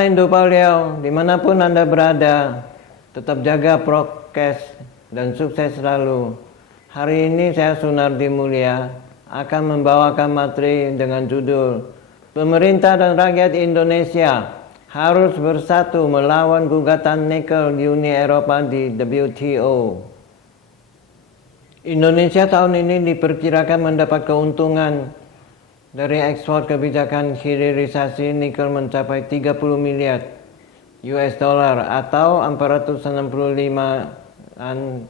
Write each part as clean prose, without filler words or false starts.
Pemirsa Indopaleo, dimanapun Anda berada, tetap jaga prokes dan sukses selalu. Hari ini saya Sunardi Mulia akan membawakan materi dengan judul Pemerintah dan Rakyat Indonesia harus bersatu melawan gugatan nikel Uni Eropa di WTO. Indonesia tahun ini diperkirakan mendapat keuntungan dari ekspor kebijakan hilirisasi nikel mencapai 30 miliar US dollar atau 465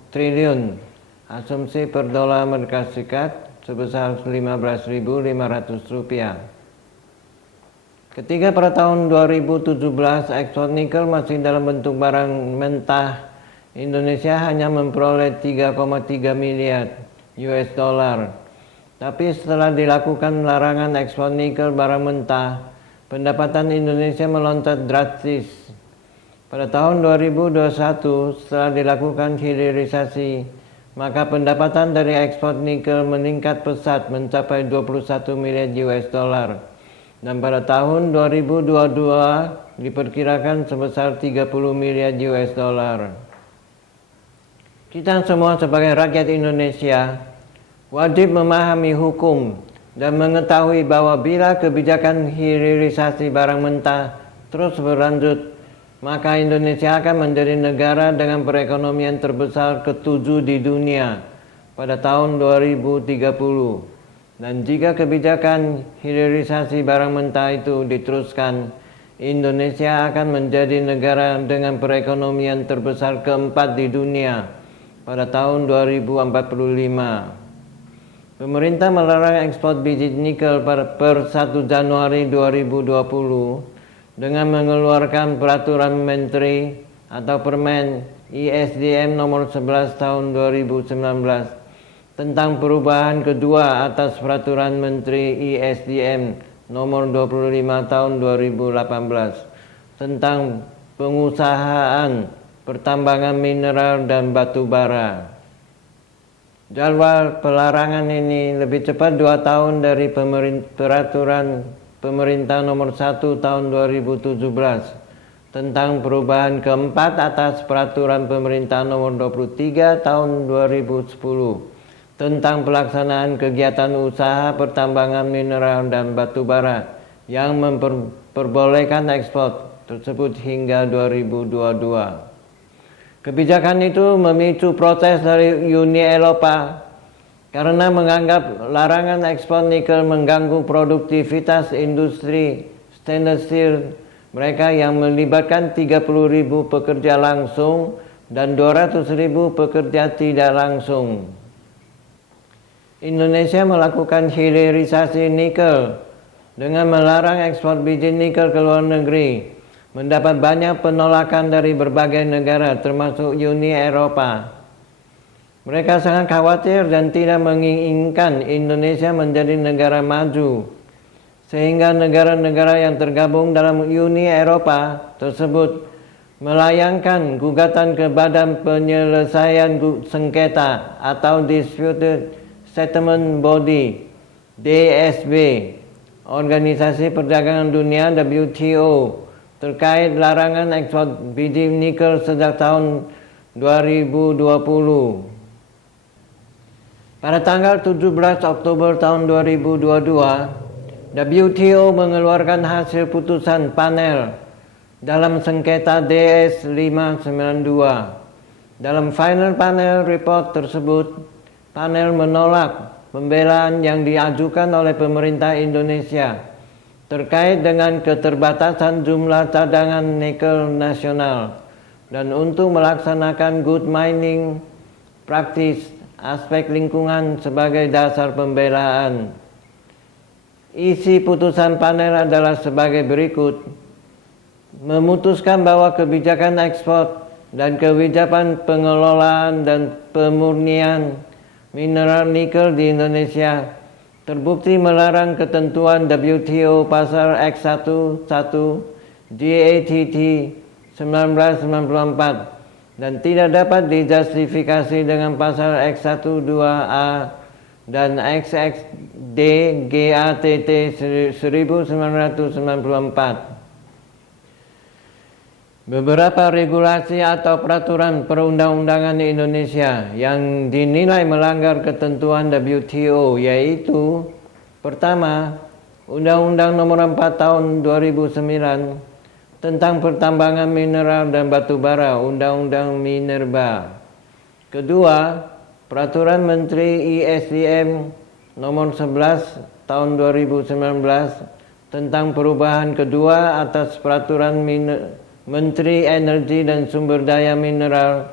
triliun asumsi per dolar Amerika Serikat sebesar 15.500 rupiah. Ketika pada tahun 2017 ekspor nikel masih dalam bentuk barang mentah, Indonesia hanya memperoleh 3,3 miliar US dollar. Tapi setelah dilakukan larangan ekspor nikel barang mentah, pendapatan Indonesia melonjak drastis. Pada tahun 2021, setelah dilakukan hilirisasi, maka pendapatan dari ekspor nikel meningkat pesat mencapai 21 miliar US dollar. Dan pada tahun 2022 diperkirakan sebesar 30 miliar US dollar. Kita semua sebagai rakyat Indonesia wajib memahami hukum dan mengetahui bahwa bila kebijakan hilirisasi barang mentah terus berlanjut, maka Indonesia akan menjadi negara dengan perekonomian terbesar ke-7 di dunia pada tahun 2030. Dan jika kebijakan hilirisasi barang mentah itu diteruskan, Indonesia akan menjadi negara dengan perekonomian terbesar ke-4 di dunia pada tahun 2045. Pemerintah melarang ekspor biji nikel per 1 Januari 2020 dengan mengeluarkan peraturan menteri atau Permen ISDM nomor 11 tahun 2019 tentang perubahan kedua atas peraturan menteri ISDM nomor 25 tahun 2018 tentang pengusahaan pertambangan mineral dan batu bara. Jadwal pelarangan ini lebih cepat 2 tahun dari peraturan pemerintah nomor 1 tahun 2017 tentang perubahan keempat atas peraturan pemerintah nomor 23 tahun 2010 tentang pelaksanaan kegiatan usaha pertambangan mineral dan batu bara yang memperbolehkan ekspor tersebut hingga 2022. Kebijakan itu memicu protes dari Uni Eropa karena menganggap larangan ekspor nikel mengganggu produktivitas industri stainless steel mereka yang melibatkan 30.000 pekerja langsung dan 200.000 pekerja tidak langsung. Indonesia melakukan hilirisasi nikel dengan melarang ekspor biji nikel ke luar negeri. Mendapat banyak penolakan dari berbagai negara termasuk Uni Eropa. Mereka sangat khawatir dan tidak menginginkan Indonesia menjadi negara maju, sehingga negara-negara yang tergabung dalam Uni Eropa tersebut melayangkan gugatan ke Badan Penyelesaian Sengketa atau Disputed Settlement Body (DSB), Organisasi Perdagangan Dunia (WTO), terkait larangan ekspor biji nikel sejak tahun 2020. Pada tanggal 17 Oktober tahun 2022, WTO mengeluarkan hasil putusan panel dalam sengketa DS592. Dalam final panel report tersebut, panel menolak pembelaan yang diajukan oleh pemerintah Indonesia terkait dengan keterbatasan jumlah cadangan nikel nasional dan untuk melaksanakan good mining practice aspek lingkungan sebagai dasar pembelaan. Isi putusan panel adalah sebagai berikut: memutuskan bahwa kebijakan ekspor dan kebijakan pengelolaan dan pemurnian mineral nikel di Indonesia terbukti melarang ketentuan WTO pasal X11 GATT 1994 dan tidak dapat dijustifikasi dengan pasal X12A dan XXD GATT 1994. Beberapa regulasi atau peraturan perundang-undangan di Indonesia yang dinilai melanggar ketentuan WTO yaitu: pertama, Undang-Undang Nomor 4 Tahun 2009 tentang pertambangan mineral dan batu bara, Undang-Undang Minerba. Kedua, Peraturan Menteri ISDM Nomor 11 Tahun 2019 tentang perubahan kedua atas Peraturan Menteri Energi dan Sumber Daya Mineral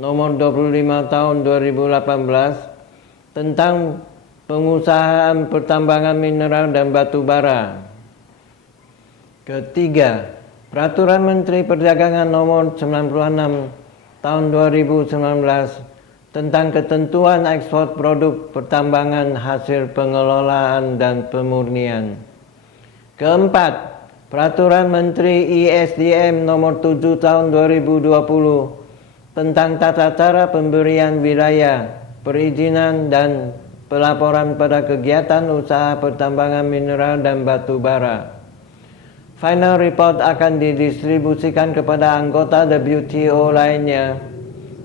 Nomor 25 Tahun 2018 tentang pengusahaan pertambangan mineral dan batu bara. Ketiga, Peraturan Menteri Perdagangan Nomor 96 Tahun 2019 tentang ketentuan ekspor produk pertambangan hasil pengelolaan dan pemurnian. Keempat, Peraturan Menteri ISDM Nomor 7 Tahun 2020 tentang tata cara pemberian wilayah, perizinan dan pelaporan pada kegiatan usaha pertambangan mineral dan batu bara. Final report akan didistribusikan kepada anggota WTO lainnya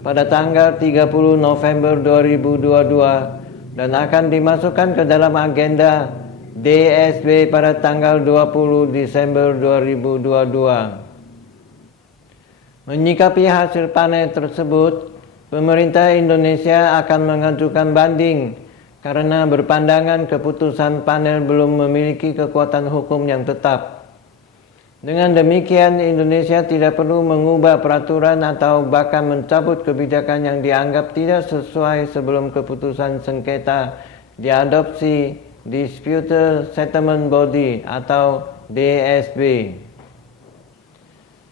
pada tanggal 30 November 2022 dan akan dimasukkan ke dalam agenda DSB pada tanggal 20 Desember 2022. Menyikapi hasil panel tersebut, pemerintah Indonesia akan mengajukan banding karena berpandangan keputusan panel belum memiliki kekuatan hukum yang tetap. Dengan demikian, Indonesia tidak perlu mengubah peraturan atau bahkan mencabut kebijakan yang dianggap tidak sesuai sebelum keputusan sengketa diadopsi Dispute Settlement Body atau DSB.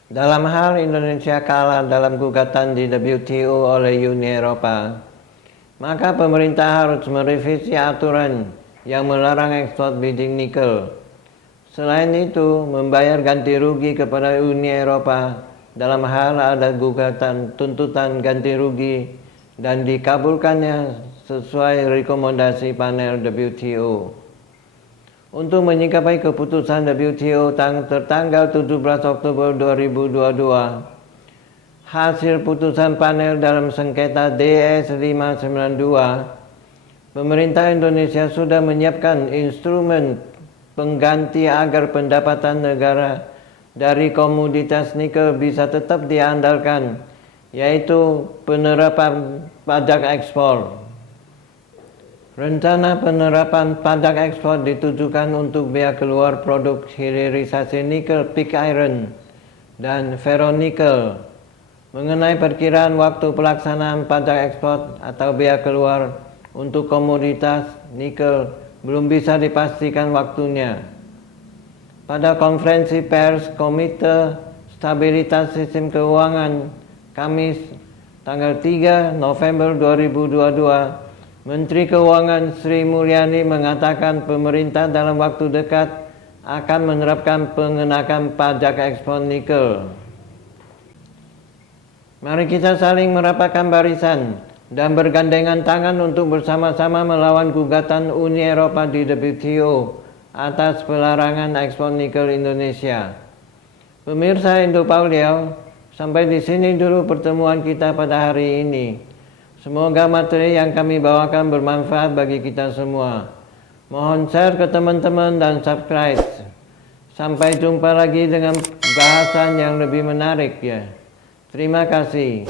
Dalam hal Indonesia kalah dalam gugatan di WTO oleh Uni Eropa, maka pemerintah harus merevisi aturan yang melarang ekspor biji nikel. Selain itu, membayar ganti rugi kepada Uni Eropa dalam hal ada gugatan tuntutan ganti rugi dan dikabulkannya sesuai rekomendasi panel WTO. Untuk menyikapi keputusan WTO tertanggal 17 Oktober 2022, hasil putusan panel dalam sengketa DS 592, pemerintah Indonesia sudah menyiapkan instrumen pengganti agar pendapatan negara dari komoditas nikel bisa tetap diandalkan, yaitu penerapan pajak ekspor. Rencana penerapan pajak ekspor ditujukan untuk biaya keluar produk hilirisasi nikel pig iron dan ferronikel. Mengenai perkiraan waktu pelaksanaan pajak ekspor atau biaya keluar untuk komoditas nikel belum bisa dipastikan waktunya. Pada konferensi pers Komite Stabilitas Sistem Keuangan Kamis tanggal 3 November 2022, Menteri Keuangan Sri Mulyani mengatakan pemerintah dalam waktu dekat akan menerapkan pengenaan pajak ekspor nikel. Mari kita saling merapatkan barisan dan bergandengan tangan untuk bersama-sama melawan gugatan Uni Eropa di WTO atas pelarangan ekspor nikel Indonesia. Pemirsa Indo Pauliau, sampai di sini dulu pertemuan kita pada hari ini. Semoga materi yang kami bawakan bermanfaat bagi kita semua. Mohon share ke teman-teman dan subscribe. Sampai jumpa lagi dengan bahasan yang lebih menarik ya. Terima kasih.